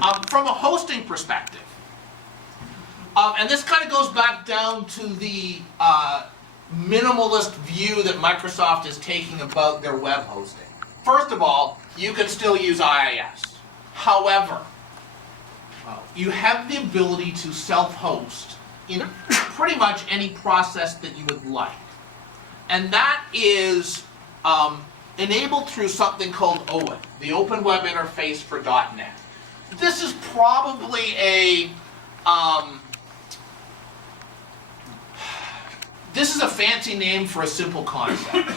From a hosting perspective, and this kind of goes back down to the minimalist view that Microsoft is taking about their web hosting. First of all, you can still use IIS. However, you have the ability to self-host in pretty much any process that you would like. And that is enabled through something called OWIN, the Open Web Interface for .NET. This is probably a fancy name for a simple concept.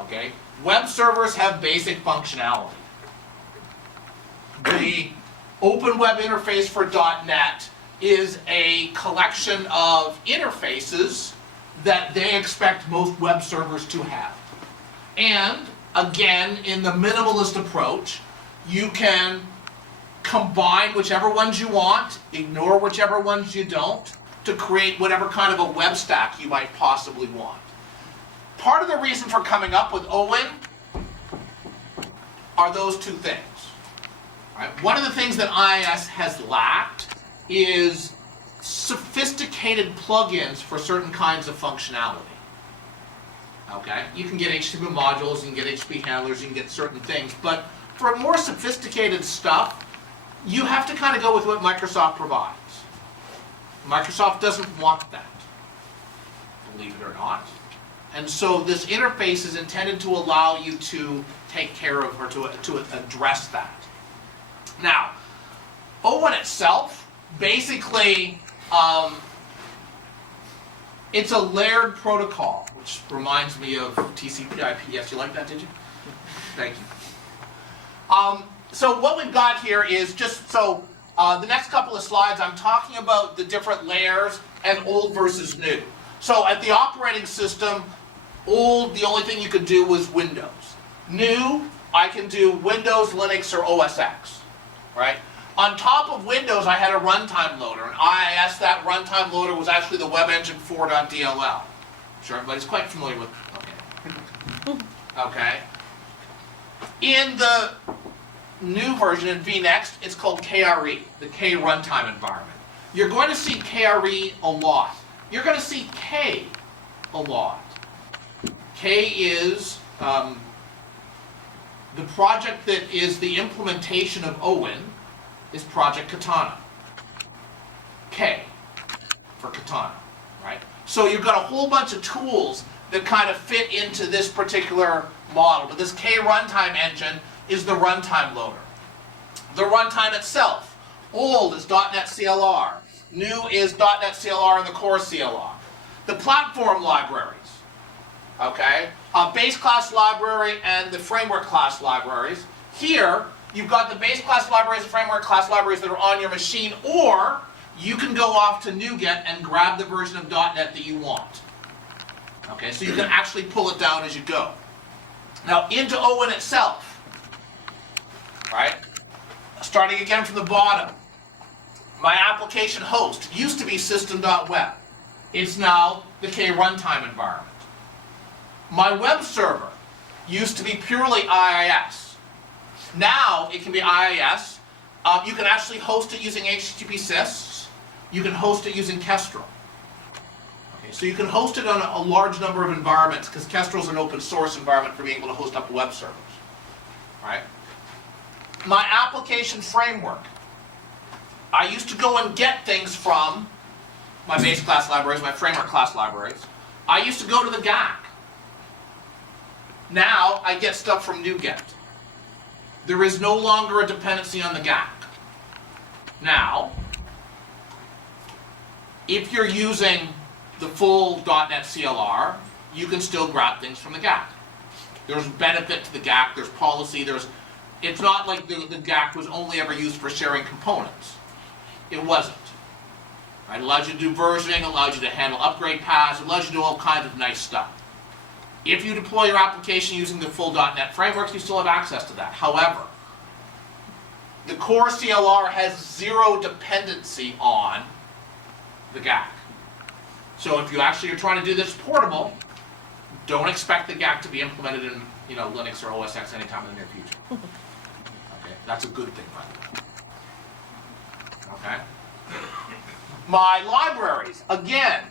Okay? Web servers have basic functionality. The Open Web Interface for .NET is a collection of interfaces that they expect most web servers to have. And, again, in the minimalist approach, you can combine whichever ones you want, ignore whichever ones you don't, to create whatever kind of a web stack you might possibly want. Part of the reason for coming up with OWIN are those two things. Right? One of the things that IIS has lacked is sophisticated plugins for certain kinds of functionality. Okay? You can get HTML modules, you can get HTTP handlers, you can get certain things, but for more sophisticated stuff, you have to kind of go with what Microsoft provides. Microsoft doesn't want that, believe it or not. And so this interface is intended to allow you to take care of, or to address that. Now, OWIN itself, basically, it's a layered protocol, which reminds me of TCP/IP. Yes, you like that, did you? Thank you. So what we've got here is just, so the next couple of slides, I'm talking about the different layers and old versus new. So at the operating system, old, the only thing you could do was Windows. New, I can do Windows, Linux, or OS X, right? On top of Windows, I had a runtime loader, and IIS, that runtime loader was actually the Web Engine 4.dll. I'm sure everybody's quite familiar with, okay. Okay. In the new version, in v.Next, it's called KRE, the K runtime environment. You're going to see KRE a lot. You're going to see K a lot. K is the project that is the implementation of OWIN is Project Katana. K for Katana, right? So you've got a whole bunch of tools that kind of fit into this particular model. But this K runtime engine is the runtime loader. The runtime itself, old is .NET CLR, new is .NET CLR and the Core CLR. The platform libraries, okay, base class library and the framework class libraries. Here, you've got the base class libraries and framework class libraries that are on your machine, or you can go off to NuGet and grab the version of .NET that you want. Okay, so you can actually pull it down as you go. Now, into OWIN itself, right? Starting again from the bottom, my application host used to be system.web. It's now the K runtime environment. My web server used to be purely IIS. Now it can be IIS. You can actually host it using HTTP sys. You can host it using Kestrel. Okay, so you can host it on a large number of environments because Kestrel is an open source environment for being able to host up web servers. Right? My application framework. I used to go and get things from my base class libraries, my framework class libraries. I used to go to the GAC. Now I get stuff from NuGet. There is no longer a dependency on the GAC. Now, if you're using the full .NET CLR, you can still grab things from the GAC. There's benefit to the GAC, there's policy, it's not like the GAC was only ever used for sharing components. It wasn't. Right? It allows you to do versioning, allows you to handle upgrade paths, allows you to do all kinds of nice stuff. If you deploy your application using the full .NET frameworks, you still have access to that. However, the core CLR has zero dependency on the GAC. So if you actually are trying to do this portable, don't expect the GAC to be implemented in Linux or OS X anytime in the near future. Okay, that's a good thing, by the way. Okay? My libraries, again,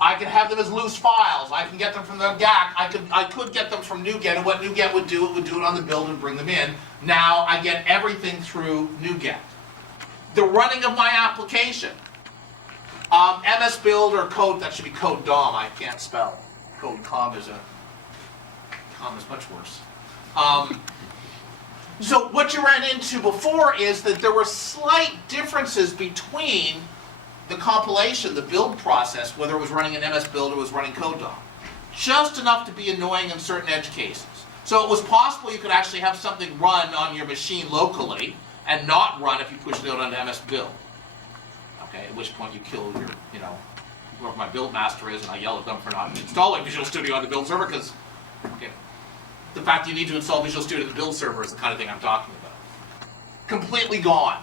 I can have them as loose files. I can get them from the GAC. I could get them from NuGet, and what NuGet would do, it would do it on the build and bring them in. Now I get everything through NuGet. The running of my application. MS Build or Code, that should be Code DOM, I can't spell. Code Com is much worse. So what you ran into before is that there were slight differences between the compilation, the build process, whether it was running an MS Build or was running Code DOM. Just enough to be annoying in certain edge cases. So it was possible you could actually have something run on your machine locally and not run if you pushed it out onto MS Build. Okay, at which point you kill your, whoever my build master is, and I yell at them for not installing Visual Studio on the build server, because the fact that you need to install Visual Studio on the build server is the kind of thing I'm talking about. Completely gone.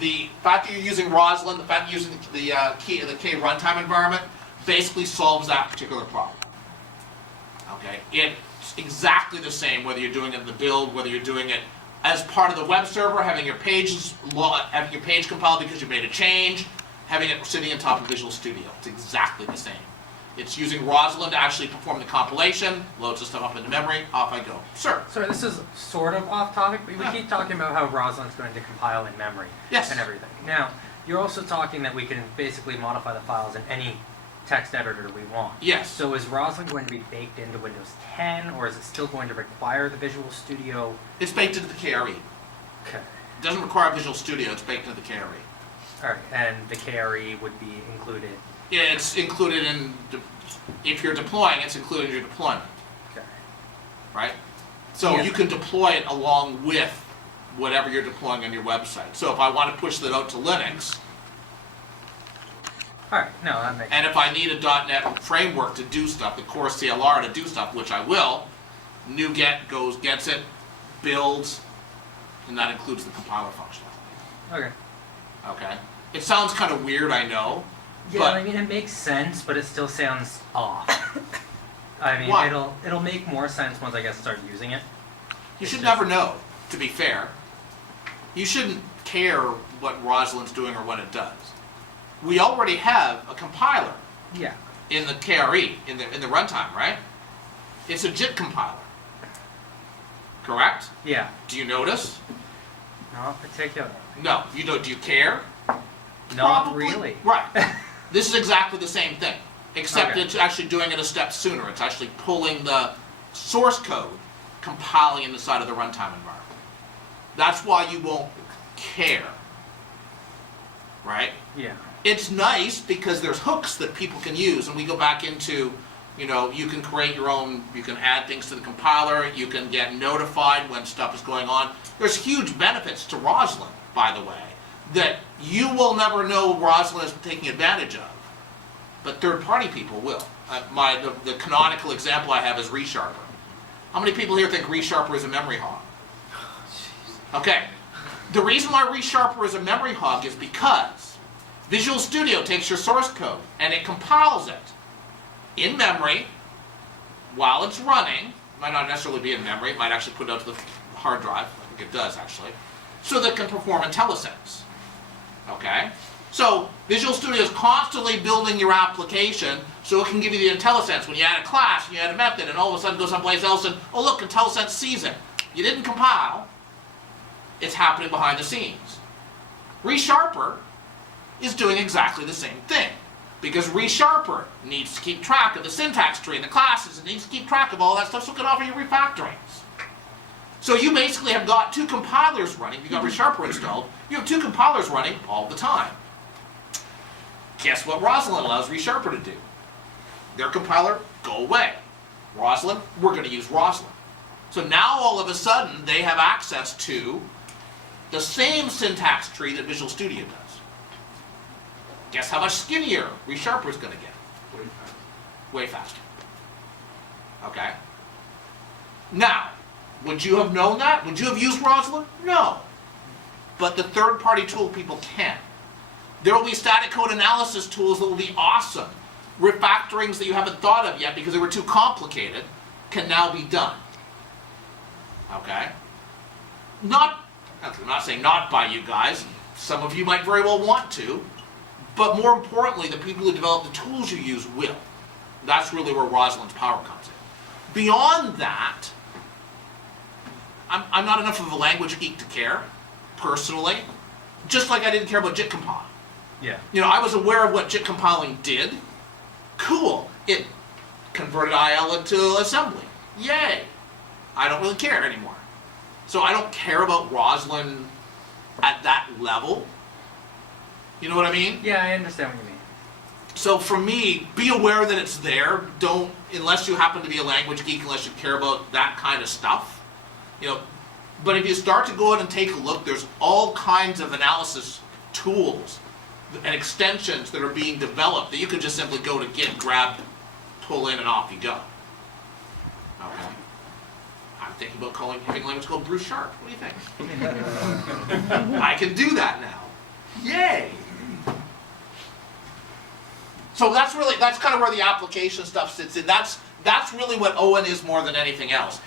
The fact that you're using Roslyn, the fact that you're using the K runtime environment, basically solves that particular problem. Okay, it's exactly the same whether you're doing it in the build, whether you're doing it as part of the web server, having your page compiled because you made a change, having it sitting on top of Visual Studio. It's exactly the same. It's using Roslyn to actually perform the compilation, loads the stuff up into memory, off I go. Sir? Sorry, this is sort of off topic, but we keep talking about how Roslyn's going to compile in memory and everything. Now, you're also talking that we can basically modify the files in any text editor we want. Yes. So is Roslyn going to be baked into Windows 10, or is it still going to require the Visual Studio? It's baked into the KRE. Okay. It doesn't require Visual Studio, it's baked into the KRE. All right, and the KRE would be included? Yeah, it's included in, if you're deploying, it's included in your deployment. Okay. Right? So you can deploy it along with whatever you're deploying on your website. So if I want to push that out to Linux, all right, no, that makes sense. And if I need a .NET framework to do stuff, the core CLR to do stuff, which I will, NuGet goes, gets it, builds, and that includes the compiler functionality. Okay. Okay? It sounds kind of weird, I know. Yeah, but I mean, it makes sense, but it still sounds off. I mean, Why? it'll make more sense once I get started using it. You should never know, to be fair. You shouldn't care what Roslyn's doing or what it does. We already have a compiler in the KRE, in the runtime, right? It's a JIT compiler. Correct? Yeah. Do you notice? Not particularly. No. You don't. Do you care? Not Probably. really. Right. This is exactly the same thing, except it's actually doing it a step sooner. It's actually pulling the source code, compiling it inside of the runtime environment. That's why you won't care. Right? Yeah. It's nice because there's hooks that people can use, and we go back into, you can create your own, you can add things to the compiler, you can get notified when stuff is going on. There's huge benefits to Roslyn, by the way, that you will never know Roslyn is taking advantage of, but third-party people will. The canonical example I have is ReSharper. How many people here think ReSharper is a memory hog? Okay. The reason why ReSharper is a memory hog is because Visual Studio takes your source code and it compiles it in memory while it's running. It might not necessarily be in memory, it might actually put it out to the hard drive. I think it does actually. So that it can perform IntelliSense. Okay? So Visual Studio is constantly building your application so it can give you the IntelliSense. When you add a class and you add a method and all of a sudden goes someplace else and, oh look, IntelliSense sees it. You didn't compile. It's happening behind the scenes. ReSharper is doing exactly the same thing. Because ReSharper needs to keep track of the syntax tree and the classes, and needs to keep track of all that stuff so it can offer you refactorings. So you basically have got two compilers running. You've got ReSharper installed. You have two compilers running all the time. Guess what Roslyn allows ReSharper to do? Their compiler, go away. Roslyn, we're going to use Roslyn. So now all of a sudden they have access to the same syntax tree that Visual Studio does. Guess how much skinnier ReSharper is going to get? Way faster. Okay? Now, would you have known that? Would you have used Roslyn? No. But the third-party tool people can. There will be static code analysis tools that will be awesome. Refactorings that you haven't thought of yet because they were too complicated can now be done. Okay? I'm not saying not by you guys. Some of you might very well want to, but more importantly, the people who develop the tools you use will. That's really where Rosalind's power comes in. Beyond that, I'm not enough of a language geek to care, personally. Just like I didn't care about JIT compile. Yeah. You know, I was aware of what JIT compiling did. Cool. It converted IL into assembly. Yay. I don't really care anymore. So I don't care about Rosalind at that level. You know what I mean? Yeah, I understand what you mean. So for me, be aware that it's there. Don't, unless you happen to be a language geek, unless you care about that kind of stuff. You know, but if you start to go out and take a look, there's all kinds of analysis tools and extensions that are being developed that you can just simply go to Git, grab, pull in, and off you go. Okay. I'm thinking about having a language called Bruce Sharp. What do you think? I can do that now. Yay! So that's kind of where the application stuff sits in. That's really what OWIN is more than anything else.